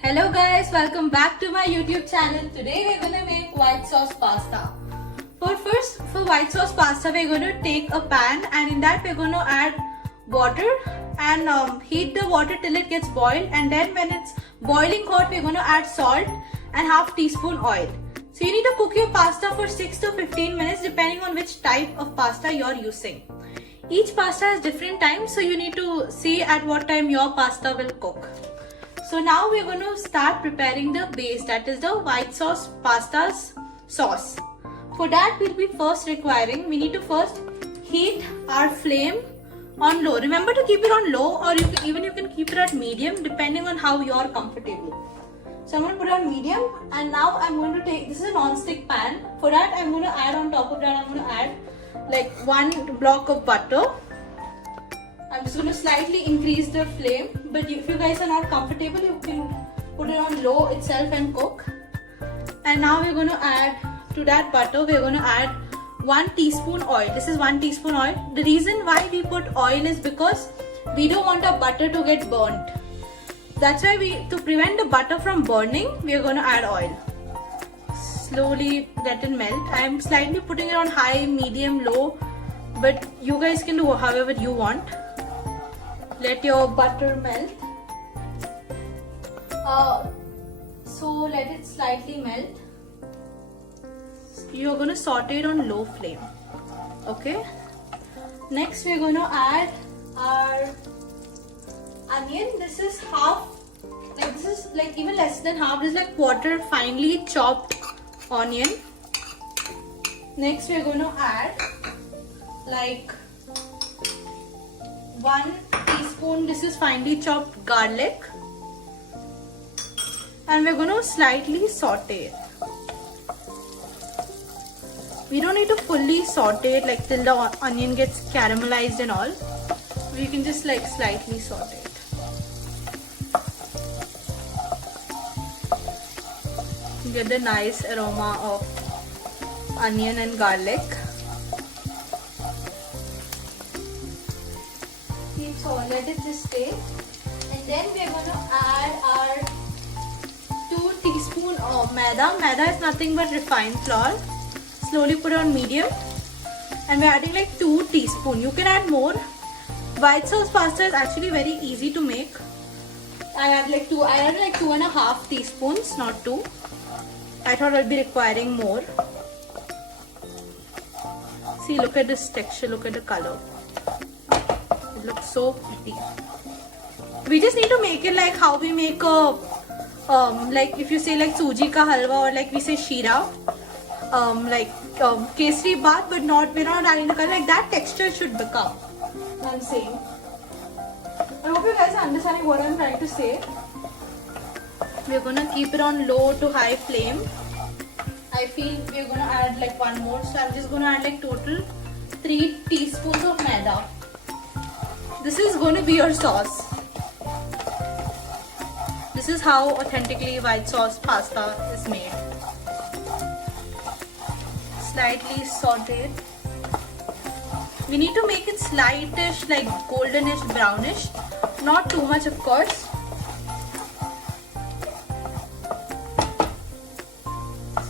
Hello guys, welcome back to my YouTube channel. Today we're gonna make white sauce pasta. For white sauce pasta, we're gonna take a pan and in that we're gonna add water and heat the water till it gets boiled, and then when it's boiling hot, we're gonna add salt and half teaspoon oil. So you need to cook your pasta for 6 to 15 minutes depending on which type of pasta you're using. Each pasta has different times, so you need to see at what time your pasta will cook. So now we're going to start preparing the base, that is the white sauce pasta's sauce. For that we need to first heat our flame on low. Remember to keep it on low, or you can keep it at medium depending on how you're comfortable. So I'm going to put it on medium, and now I'm going to take, this is a non-stick pan. For that I'm going to add on top of that, I'm going to add like 1 block of butter. I'm just going to slightly increase the flame, but if you guys are not comfortable, you can put it on low itself and cook. And now we're going to add to that butter, we're going to add 1 teaspoon oil. This is 1 teaspoon oil. The reason why we put oil is because we don't want our butter to get burnt. That's why to prevent the butter from burning, we are going to add oil. Slowly let it melt. I'm slightly putting it on high, medium, low, but you guys can do however you want. Let your butter melt. So let it slightly melt. You're going to saute it on low flame. Okay. Next we're going to add our onion. This is half, like this is like even less than half. This is like quarter finely chopped onion. Next we're going to add like 1 teaspoon, this is finely chopped garlic, and we're going to slightly saute it. We don't need to fully saute it like till the onion gets caramelized and all. We can just like slightly saute it. Get the nice aroma of onion and garlic. So let it just stay, and then we're going to add our 2 teaspoon of maida. Maida is nothing but refined flour. Slowly put it on medium, and we're adding like 2 teaspoon. You can add more. White sauce pasta is actually very easy to make. I added like 2.5 teaspoons, not 2. I thought I'd be requiring more. See, look at this texture, look at the color. It looks so pretty. We just need to make it like how we make a like if you say like suji ka halwa, or like we say shira, kesari bath, but we're not adding the color. Like that texture should become. I'm saying. I hope you guys are understanding what I'm trying to say. We're gonna keep it on low to high flame. I feel we're gonna add like 1 more, so I'm just gonna add like total 3 teaspoons of maida. This is going to be your sauce. This is how authentically white sauce pasta is made. Slightly sauteed. We need to make it slightish, like goldenish, brownish. Not too much, of course.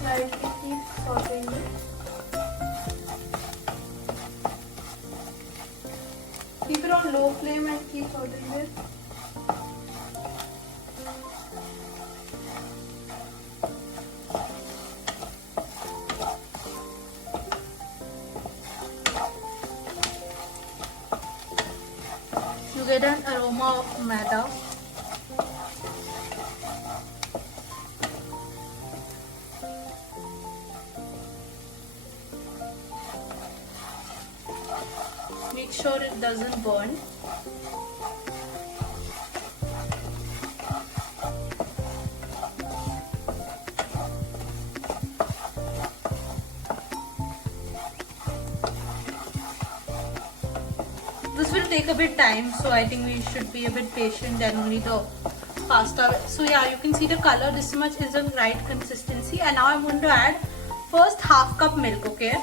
Slightly keep sauteing it. Keep it on low flame and keep sauteing it. You get an aroma of maida. Make sure it doesn't burn. This will take a bit time, so I think we should be a bit patient, and only the pasta. So yeah, you can see the color. This much is the right consistency, and now I'm going to add first half cup milk. Okay.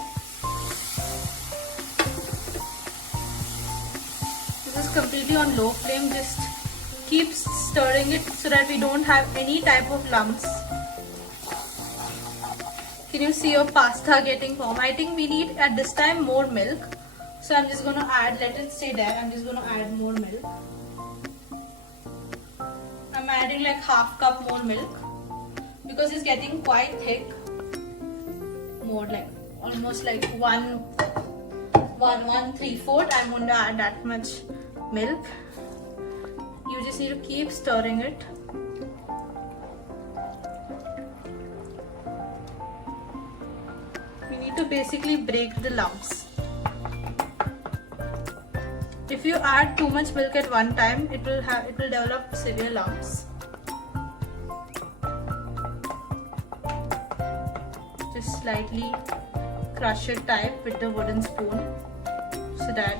This is completely on low flame. Just keep stirring it so that we don't have any type of lumps. Can you see your pasta getting formed? I think we need at this time more milk. So I'm just going to add, let it stay there. I'm just going to add more milk. I'm adding like half cup more milk because it's getting quite thick. More like almost like 1/3/4. I'm going to add that much milk. You just need to keep stirring it. We need to basically break the lumps. If you add too much milk at one time, it will develop severe lumps. Just slightly crush it tight with the wooden spoon so that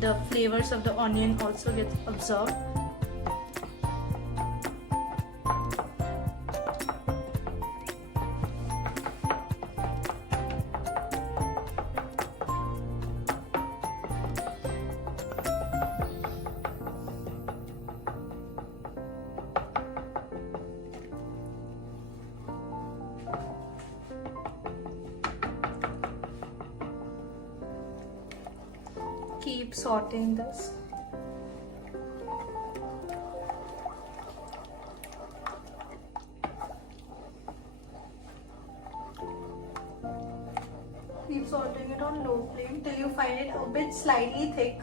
the flavors of the onion also get absorbed. Keep sauteing this. Keep sauteing it on low flame till you find it a bit slightly thick.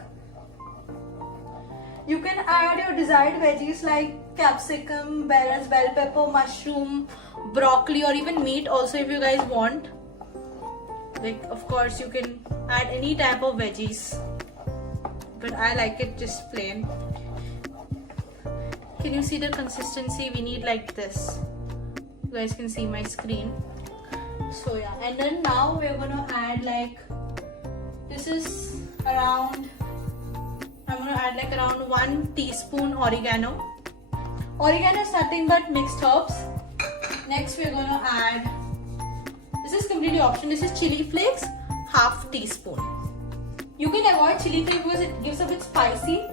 You can add your desired veggies like capsicum, bell pepper, mushroom, broccoli, or even meat also if you guys want. Like, of course, you can add any type of veggies, but I like it just plain. Can you see the consistency? We need like this. You guys can see my screen. So yeah, and then now we're gonna add like, this is around, I'm gonna add like around 1 teaspoon oregano. Oregano is nothing but mixed herbs. Next we're gonna add, this is completely optional, this is chili flakes, half teaspoon. You can avoid chili flakes because it gives a bit spicy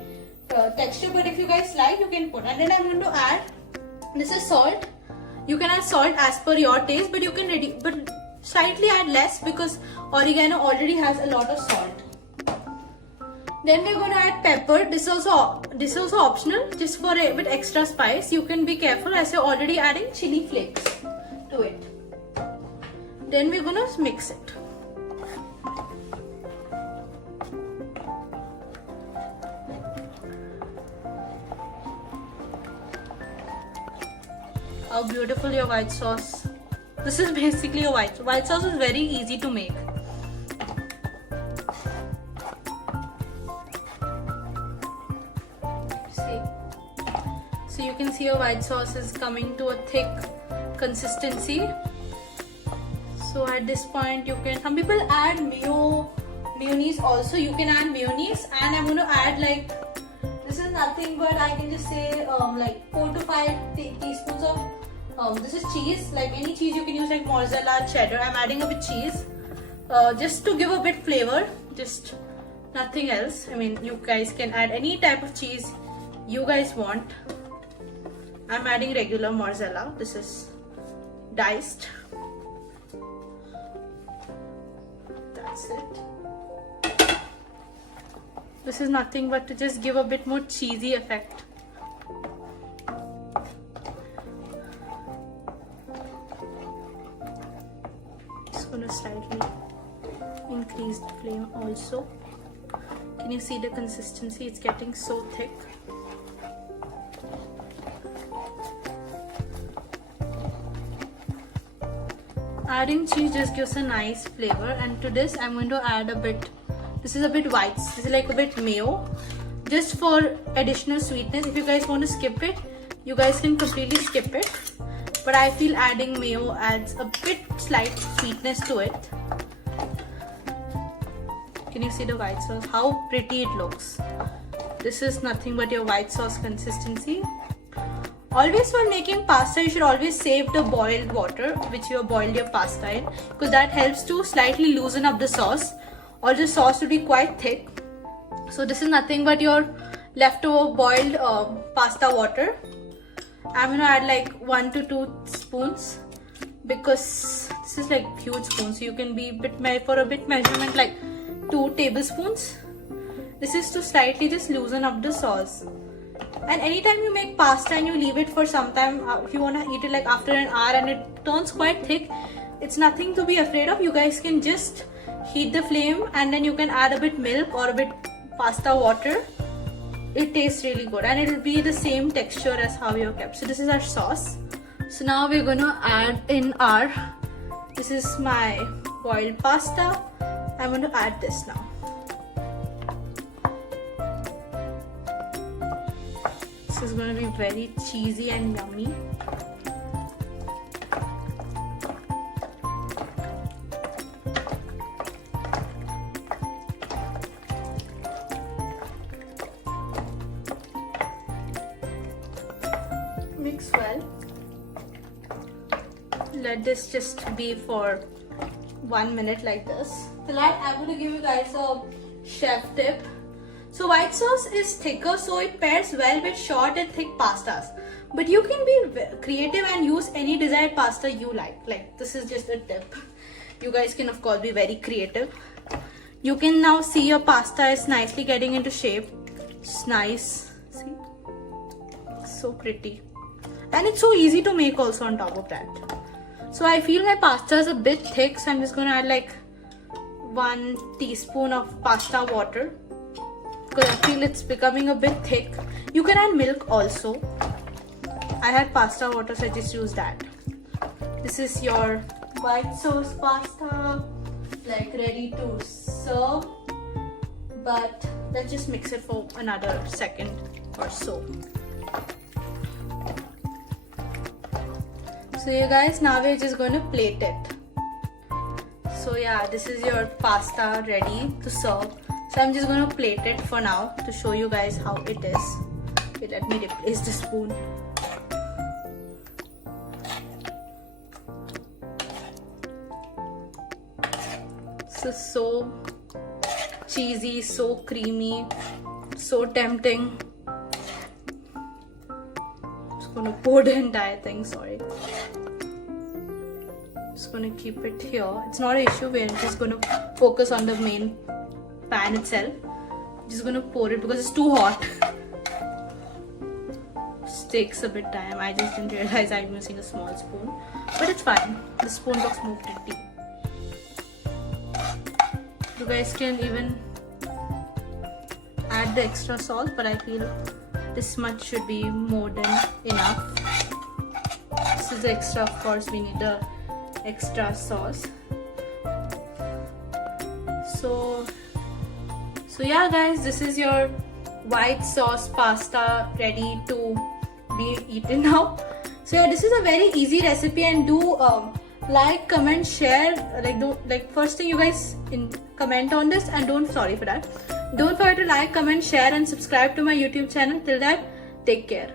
texture, but if you guys like, you can put. And then I'm going to add, this is salt. You can add salt as per your taste, but you can slightly add less because oregano already has a lot of salt. Then we're going to add pepper. This is also optional, just for a bit extra spice. You can be careful as you're already adding chili flakes to it. Then we're going to mix it. How beautiful your white sauce. This is basically a white sauce is very easy to make. See. So you can see your white sauce is coming to a thick consistency. So at this point you can, some people add mayonnaise also. You can add mayonnaise, and I'm going to add like, this is nothing but I can just say like 4 to 5 teaspoons of this is cheese. Like any cheese you can use, like mozzarella, cheddar. I'm adding a bit cheese just to give a bit flavor, just nothing else. I mean, you guys can add any type of cheese you guys want. I'm adding regular mozzarella. This is diced. That's it. This is nothing but to just give a bit more cheesy effect. Just gonna slightly increase the flame also. Can you see the consistency? It's getting so thick. Adding cheese just gives a nice flavor, and to this I'm going to add a bit, this is a bit white, this is like a bit mayo, just for additional sweetness. If you guys want to skip it, you guys can completely skip it, but I feel adding mayo adds a bit slight sweetness to it. Can you see the white sauce? How pretty it looks. This is nothing but your white sauce consistency. Always when making pasta, you should always save the boiled water which you have boiled your pasta in, because that helps to slightly loosen up the sauce, or the sauce will be quite thick. So this is nothing but your leftover boiled pasta water. I'm gonna add like 1 to 2 spoons because this is like huge spoons, so you can be for a bit measurement like 2 tablespoons. This is to slightly just loosen up the sauce. And anytime you make pasta and you leave it for some time, if you wanna eat it like after an hour and it turns quite thick, it's nothing to be afraid of. You guys can just heat the flame and then you can add a bit milk or a bit pasta water. It tastes really good and it will be the same texture as how you kept. So this is our sauce. So now we're gonna add in this is my boiled pasta. I'm going to add this now. This is going to be very cheesy and yummy. Mix well. Let this just be for 1 minute like this. Till that, I'm going to give you guys a chef tip. So white sauce is thicker, so it pairs well with short and thick pastas. But you can be creative and use any desired pasta you like. Like, this is just a tip. You guys can of course be very creative. You can now see your pasta is nicely getting into shape. It's nice. See? So pretty. And it's so easy to make also on top of that. So I feel my pasta is a bit thick, so I'm just going to add like 1 teaspoon of pasta water. Because I feel it's becoming a bit thick. You can add milk also. I had pasta water, so I just used that. This is your white sauce pasta, like ready to serve. But let's just mix it for another second or so. So you guys, now we're just going to plate it. So yeah, this is your pasta ready to serve. So I'm just going to plate it for now to show you guys how it is. Okay, let me replace the spoon. This is so cheesy, so creamy, so tempting. Going to pour the entire thing, sorry. Just going to keep it here. It's not an issue, we're just going to focus on the main pan itself. Just going to pour it because it's too hot. It takes a bit time. I just didn't realize I'm using a small spoon, but it's fine. The spoon looks more pretty. You guys can even add the extra salt, but I feel this much should be more than enough. This is the extra, of course, we need the extra sauce. So yeah guys, this is your white sauce pasta ready to be eaten now. So yeah, this is a very easy recipe, and do like, comment, share. First thing you guys comment on this, and don't forget to like, comment, share and subscribe to my YouTube channel. Till that, take care.